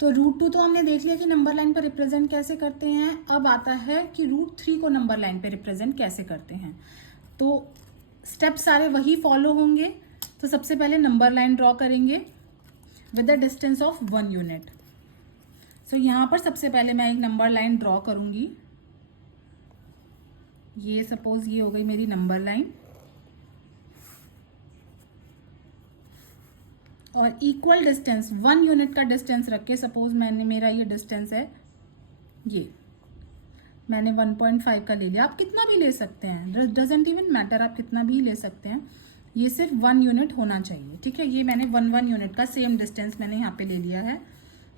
तो √2 तो हमने देख लिया कि नंबर लाइन पर रिप्रेजेंट कैसे करते हैं। अब आता है कि √3 को नंबर लाइन पे रिप्रेजेंट कैसे करते हैं। तो स्टेप सारे वही फॉलो होंगे। तो सबसे पहले नंबर लाइन ड्रॉ करेंगे with the distance of 1 unit. So यहाँ पर सबसे पहले मैं एक नंबर लाइन ड्रॉ करूंगी। ये सपोज ये हो गई मेरी नंबर लाइन, और इक्वल डिस्टेंस 1 यूनिट का डिस्टेंस रख के, सपोज मेरा ये डिस्टेंस है, ये मैंने 1.5 का ले लिया। आप कितना भी ले सकते हैं, डजेंट इवन मैटर, आप कितना भी ले सकते हैं, ये सिर्फ 1 यूनिट होना चाहिए। ठीक है, ये मैंने 1 यूनिट का सेम डिस्टेंस मैंने यहाँ पे ले लिया है।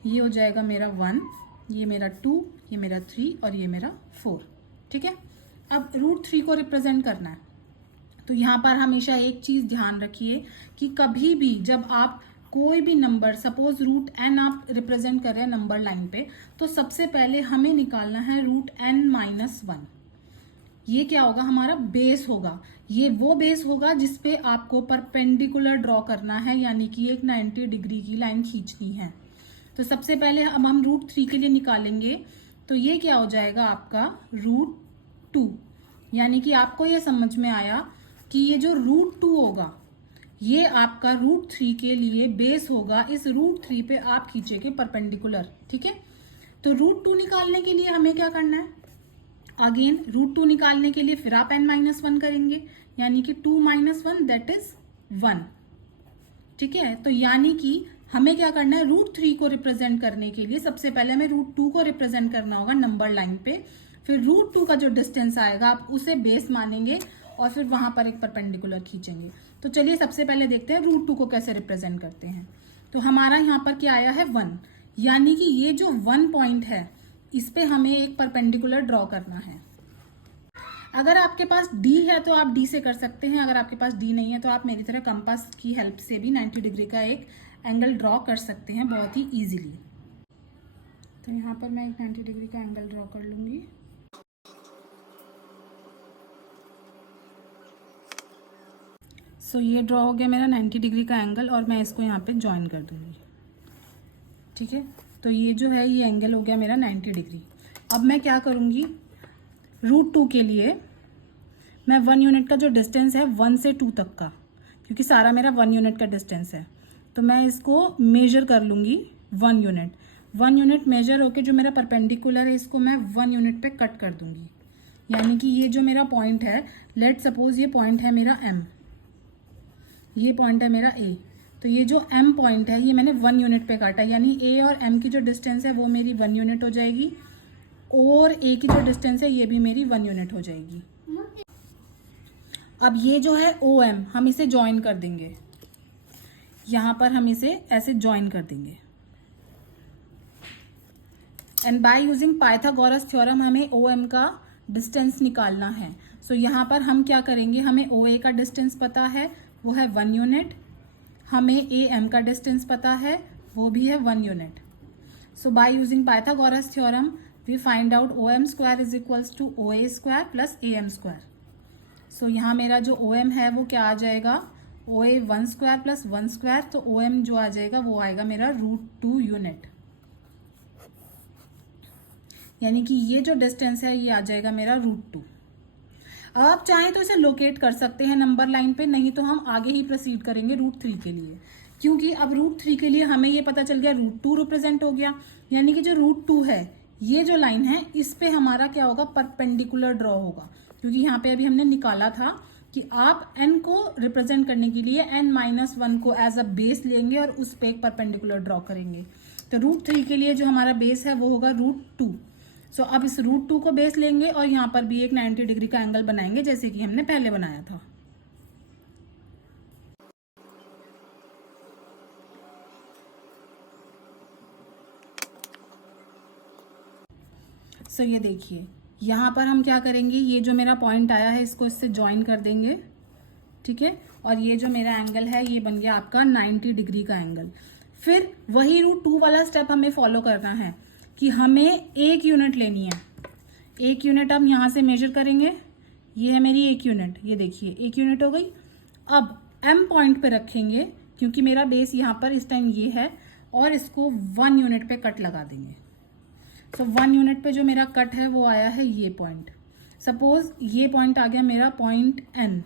ये हो जाएगा मेरा 1, ये मेरा 2, ये मेरा 3 और ये मेरा 4। ठीक है, अब √3 को रिप्रेजेंट करना है। तो यहाँ पर हमेशा एक चीज ध्यान रखिए कि कभी भी जब आप कोई भी नंबर, सपोज √n आप रिप्रेजेंट कर रहे हैं नंबर लाइन पे, तो सबसे पहले हमें निकालना है √n-1। ये क्या होगा, हमारा बेस होगा। ये वो बेस होगा जिसपे आपको परपेंडिकुलर ड्रॉ करना है, यानी कि एक 90 डिग्री की लाइन खींचनी है। तो सबसे पहले अब हम √3 के लिए निकालेंगे। तो ये क्या हो जाएगा आपका √2, यानी कि आपको ये समझ में आया कि ये जो √2 होगा ये आपका √3 के लिए बेस होगा। इस √3 पे आप खींचेंगे परपेंडिकुलर। ठीक है, तो √2 निकालने के लिए हमें क्या करना है, अगेन √2 निकालने के लिए फिर आप n-1 करेंगे, यानी कि 2 - 1 दैट इज 1। ठीक है, तो यानी कि हमें क्या करना है, √3 को रिप्रेजेंट करने के लिए सबसे पहले हमें √2 को रिप्रेजेंट करना होगा नंबर लाइन पे। फिर √2 का जो डिस्टेंस आएगा आप उसे बेस मानेंगे और फिर वहां पर एक परपेंडिकुलर खींचेंगे। तो चलिए सबसे पहले देखते हैं √2 को कैसे रिप्रेजेंट करते हैं। तो हमारा यहाँ पर क्या आया है 1, यानी कि ये जो 1 पॉइंट है इस पे हमें एक परपेंडिकुलर ड्रॉ करना है। अगर आपके पास D है तो आप D से कर सकते हैं, अगर आपके पास D नहीं है तो आप मेरी तरह कंपास की हेल्प से भी 90 डिग्री का एक एंगल ड्रॉ कर सकते हैं बहुत ही इजीली। तो यहाँ पर मैं एक 90 डिग्री का एंगल ड्रॉ कर लूंगी। सो ये ड्रॉ हो गया मेरा 90 डिग्री का एंगल, और मैं इसको यहाँ पे ज्वाइन कर दूंगी। ठीक है, तो ये जो है ये एंगल हो गया मेरा 90 डिग्री। अब मैं क्या करूँगी, √2 के लिए मैं 1 यूनिट का जो डिस्टेंस है 1 से 2 तक का, क्योंकि सारा मेरा 1 यूनिट का डिस्टेंस है, तो मैं इसको मेजर कर लूँगी 1 यूनिट। 1 यूनिट मेजर होके जो मेरा परपेंडिकुलर है इसको मैं 1 यूनिट पे कट कर दूंगी। यानी कि ये जो मेरा पॉइंट है, लेट सपोज ये पॉइंट है मेरा M, ये पॉइंट है मेरा A। तो ये जो M पॉइंट है ये मैंने 1 यूनिट पे काटा, यानी A और M की जो डिस्टेंस है वो मेरी 1 यूनिट हो जाएगी, और A की जो डिस्टेंस है ये भी मेरी 1 यूनिट हो जाएगी। अब ये जो है OM हम इसे ज्वाइन कर देंगे, यहाँ पर हम इसे ऐसे ज्वाइन कर देंगे। And bye using Pythagoras theorem हमें OM का डिस्टेंस निकालना है। सो यहाँ पर हम क्या करेंगे, हमें OA का डिस्टेंस पता है वो है 1 यूनिट, हमें AM का डिस्टेंस पता है वो भी है 1 unit. So by using Pythagoras theorem we find out OM² is equals to OA² plus AM²। सो यहाँ मेरा जो OM है वो क्या आ जाएगा, OA 1² प्लस 1², तो OM जो आ जाएगा वो आएगा मेरा √2 यूनिट, यानी कि ये जो डिस्टेंस है ये आ जाएगा मेरा √2। अब आप चाहें तो इसे लोकेट कर सकते हैं नंबर लाइन पे, नहीं तो हम आगे ही प्रोसीड करेंगे √3 के लिए, क्योंकि अब √3 के लिए हमें ये पता चल गया √2 रिप्रेजेंट हो गया, यानी कि जो √2 है ये जो लाइन है इस पे हमारा क्या होगा, परपेंडिकुलर ड्रॉ होगा, क्योंकि यहाँ पे अभी हमने निकाला था कि आप n को रिप्रेजेंट करने के लिए n-1 को एज अ बेस लेंगे और उस पे एक परपेंडिकुलर ड्रॉ करेंगे। तो √3 के लिए जो हमारा बेस है वो होगा √2। सो अब इस √2 को बेस लेंगे और यहाँ पर भी एक 90 डिग्री का एंगल बनाएंगे जैसे कि हमने पहले बनाया था। सो ये देखिए यहाँ पर हम क्या करेंगे, ये जो मेरा पॉइंट आया है इसको इससे ज्वाइन कर देंगे। ठीक है, और ये जो मेरा एंगल है ये बन गया आपका 90 डिग्री का एंगल। फिर वही √2 वाला स्टेप हमें फॉलो करना है कि हमें 1 यूनिट लेनी है। 1 यूनिट हम यहाँ से मेजर करेंगे, ये है मेरी 1 यूनिट, ये देखिए 1 यूनिट हो गई। अब M पॉइंट पे रखेंगे, क्योंकि मेरा बेस यहाँ पर इस टाइम ये है, और इसको 1 यूनिट पे कट लगा देंगे। सो 1 यूनिट पे जो मेरा कट है वो आया है ये पॉइंट। सपोज ये पॉइंट आ गया मेरा पॉइंट N।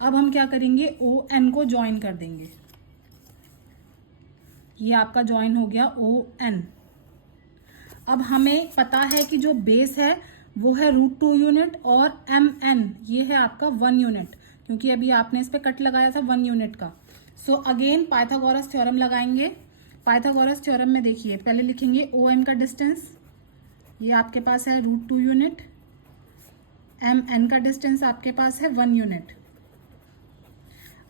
अब हम क्या करेंगे, ON को ज्वाइन कर देंगे। ये आपका ज्वाइन हो गया ON। अब हमें पता है कि जो बेस है वो है √2 यूनिट और MN ये है आपका 1 यूनिट, क्योंकि अभी आपने इस पे कट लगाया था 1 यूनिट का। सो अगेन पाइथागोरस थ्योरम लगाएंगे। पाइथागोरस थ्योरम में देखिए पहले लिखेंगे OM का डिस्टेंस, ये आपके पास है √2 यूनिट। MN का डिस्टेंस आपके पास है 1 unit.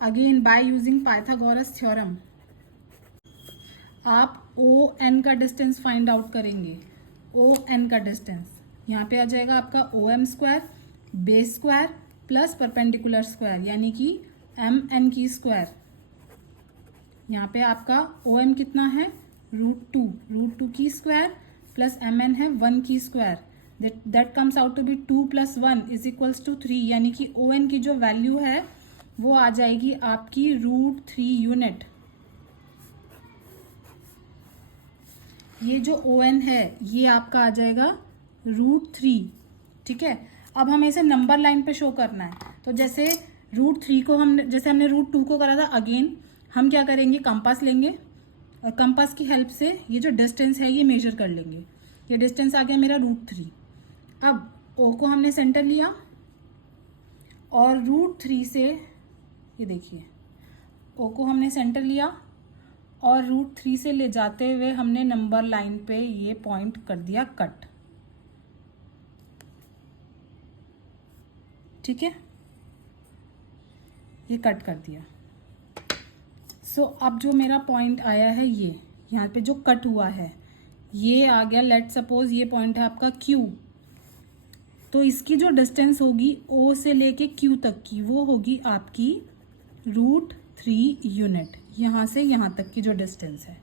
Again bye using Pythagoras theorem आप ON का डिस्टेंस फाइंड आउट करेंगे। ON का डिस्टेंस यहाँ पे आ जाएगा आपका OM square base square plus perpendicular square, यानी कि MN की स्क्वायर। यहाँ पे आपका OM कितना है √2 की स्क्वायर प्लस MN है 1 की square. That comes out to be 2 + 1 = 3, यानी कि ON की जो वैल्यू है वो आ जाएगी आपकी √3 यूनिट। ये जो ON है ये आपका आ जाएगा √3, ठीक है। अब हमें इसे नंबर लाइन पे शो करना है, तो जैसे √3 को जैसे हमने √2 को करा था, अगेन हम क्या करेंगे, कंपास लेंगे और कंपास की हेल्प से ये जो डिस्टेंस है ये मेजर कर लेंगे। ये डिस्टेंस आ गया मेरा √3। अब O को हमने सेंटर लिया और √3 से ये देखिए O को हमने सेंटर लिया और √3 से ले जाते हुए हमने नंबर लाइन पे ये पॉइंट कर दिया कट, ठीक है, ये कट कर दिया। सो अब जो मेरा पॉइंट आया है ये यहाँ पे जो कट हुआ है ये आ गया, लेट सपोज ये पॉइंट है आपका Q, तो इसकी जो डिस्टेंस होगी O से लेके Q तक की वो होगी आपकी √3 यूनिट, यहाँ से यहाँ तक की जो डिस्टेंस है।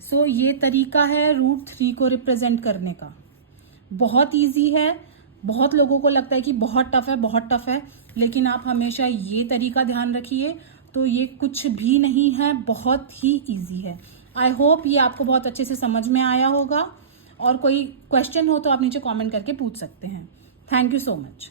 सो ये तरीका है √3 को रिप्रेजेंट करने का। बहुत इजी है, बहुत लोगों को लगता है कि बहुत टफ है, लेकिन आप हमेशा ये तरीका ध्यान रखिए तो ये कुछ भी नहीं है, बहुत ही इजी है। आई होप ये आपको बहुत अच्छे से समझ में आया होगा, और कोई क्वेश्चन हो तो आप नीचे कमेंट करके पूछ सकते हैं। Thank you so much.